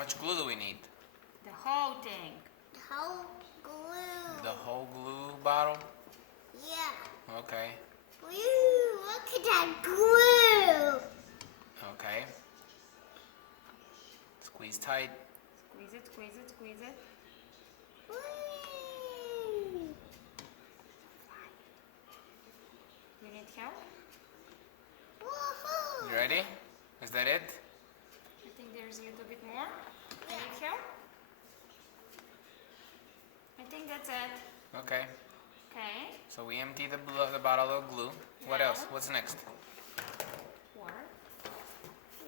much glue do we need? The whole thing. The whole glue. The whole glue bottle? Yeah. Okay. Woo, look at that glue. Okay. Squeeze tight. Squeeze it, squeeze it, squeeze it. Woo. You need help? Woohoo. You ready? Is that it? I think there's a little bit more. You need help? I think that's it. Okay. Okay. So we empty the bottle of glue. What else? What's next? Water.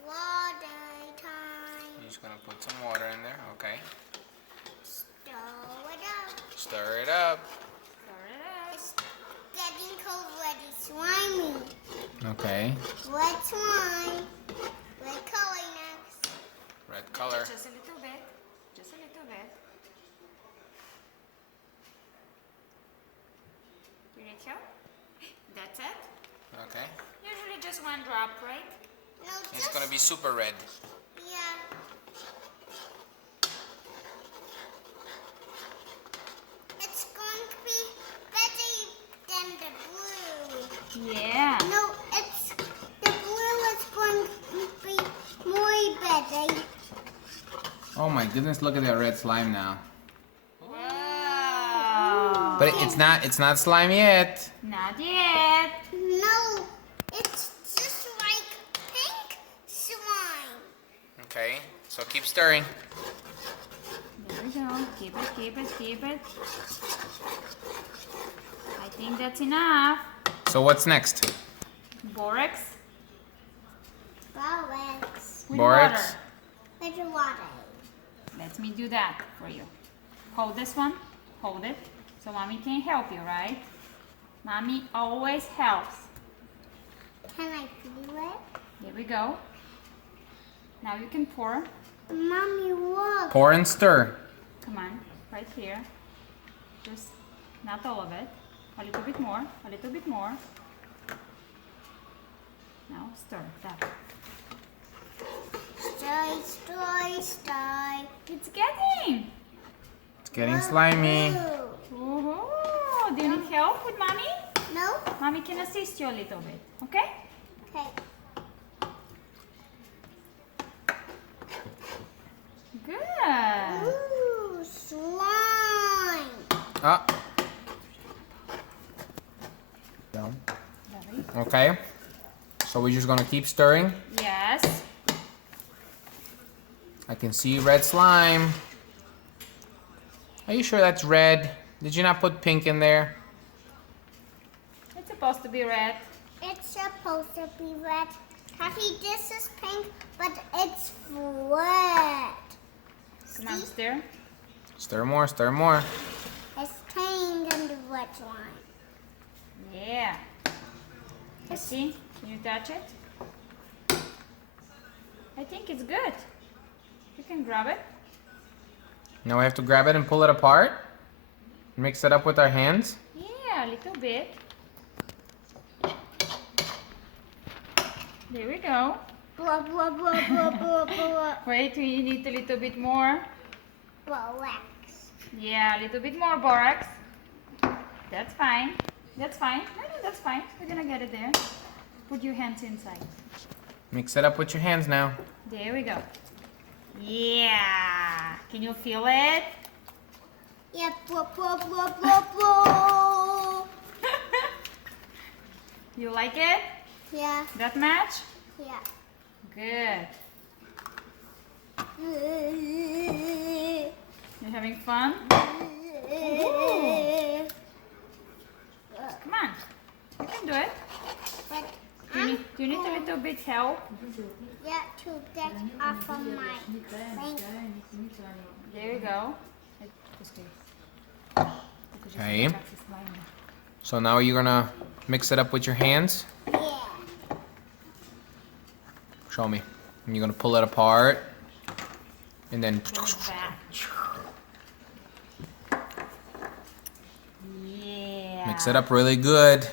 Water time. You're just gonna put some water in there. Okay. Stir it up. Stir it up. Stir it up. It's getting cold, ready, slimy. Okay. Red slime. Red color next. Red color. Just a little bit. Just a little bit. You need help? That's it? Okay. Usually just one drop, right? No, It's gonna be super red. Yeah. It's going to be better than the blue. Yeah. No, the blue is going to be more better. Oh my goodness! Look at that red slime now. Wow. But it's not slime yet. Not yet. No, it's just like pink slime. Okay. So keep stirring. There we go. Keep it, keep it, keep it. I think that's enough. So what's next? Borax Borax. with Borax. water. With the water. Let me do that for you. Hold this one. Hold it. So mommy can help you, right? Mommy always helps. Can I feel it? Here we go. Now you can pour. Mommy, look. Pour and stir. Come on, right here. Just not all of it. A little bit more. A little bit more. Now stir that. Stir, stir, stir. It's getting. It's getting slimy. Ooh, do you need help with mommy? No? Mommy can assist you a little bit, okay? Okay. Good. Ooh, slime. Ah. Down. Okay. So we're just gonna keep stirring. Yes. I can see red slime. Are you sure that's red? Did you not put pink in there? It's supposed to be red. It's supposed to be red. Happy, this is pink, but it's flat. Come on, stir. Stir more, stir more. It's tiny than the red one. Yeah. Let's see. Can you touch it? I think it's good. You can grab it. Now we have to grab it and pull it apart. Mix it up with our hands. Yeah, a little bit. There we go. Blah, blah, blah, blah, blah, blah. Wait, we need a little bit more. Borax. Yeah, a little bit more borax. That's fine. That's fine. No, that's fine. We're gonna get it there. Put your hands inside. Mix it up with your hands now. There we go. Yeah. Can you feel it? Yeah, blah, blah, blah, blah, blah. You like it? Yeah, That match? yeah. Good. You having fun? Ooh. Come on. You can do it. But Do you need a little bit help? yeah, to get off of my finger. There you go. Okay. So now you're gonna mix it up with your hands. Yeah. Show me. And you're gonna pull it apart. And then Bring it back. Yeah. mix it up really good.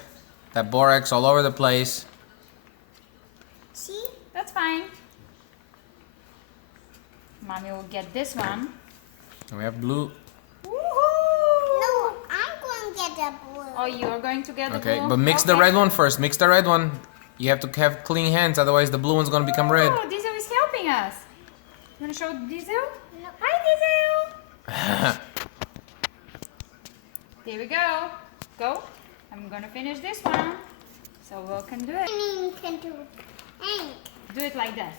That borax all over the place. See? That's fine. Mommy will get this one. And we have blue. Woohoo! No, I'm going to get the blue. Oh, you're going to get the blue? Okay, but mix the Okay. red one first. Mix the red one. You have to have clean hands, otherwise the blue one's gonna become red. Oh, Diesel is helping us. You want to show Diesel? No. Hi, Diesel. There we go. Go. I'm going to finish this one. So we can do it. I can do pink. Do it like this.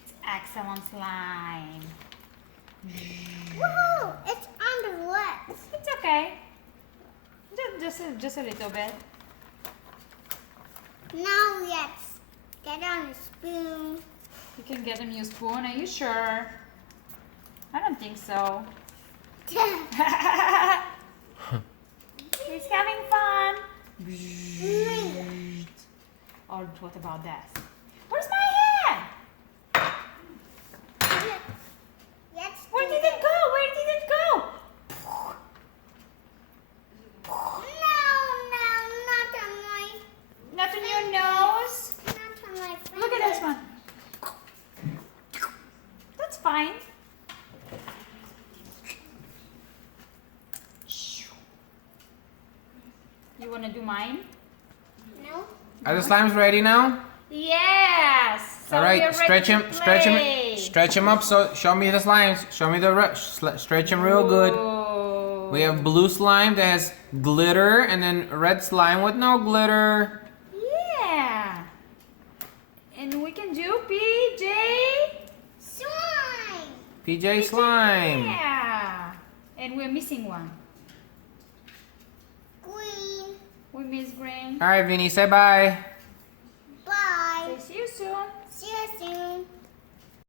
It's excellent slime. Woohoo! It's on the left. It's okay. Just a little bit. Now let's get on a spoon. You can get a new spoon. Are you sure? I don't think so. He's having fun. Or what about this? Where's my hand? Let's Where do did it go? Where did it go? No, not on my, Not on your nose. not on my finger. Look at this one. That's fine. You want to do mine? No. Are the slimes ready now? Yes. So All we are right, ready stretch to him, stretch play. him, stretch him up. So show me the slimes. Show me the stretch him real good. Whoa. We have blue slime that has glitter, and then red slime with no glitter. Yeah. And we can do PJ. Slime. PJ slime. Yeah. And we're missing one. Green. We miss green. All right, Vinny, say bye.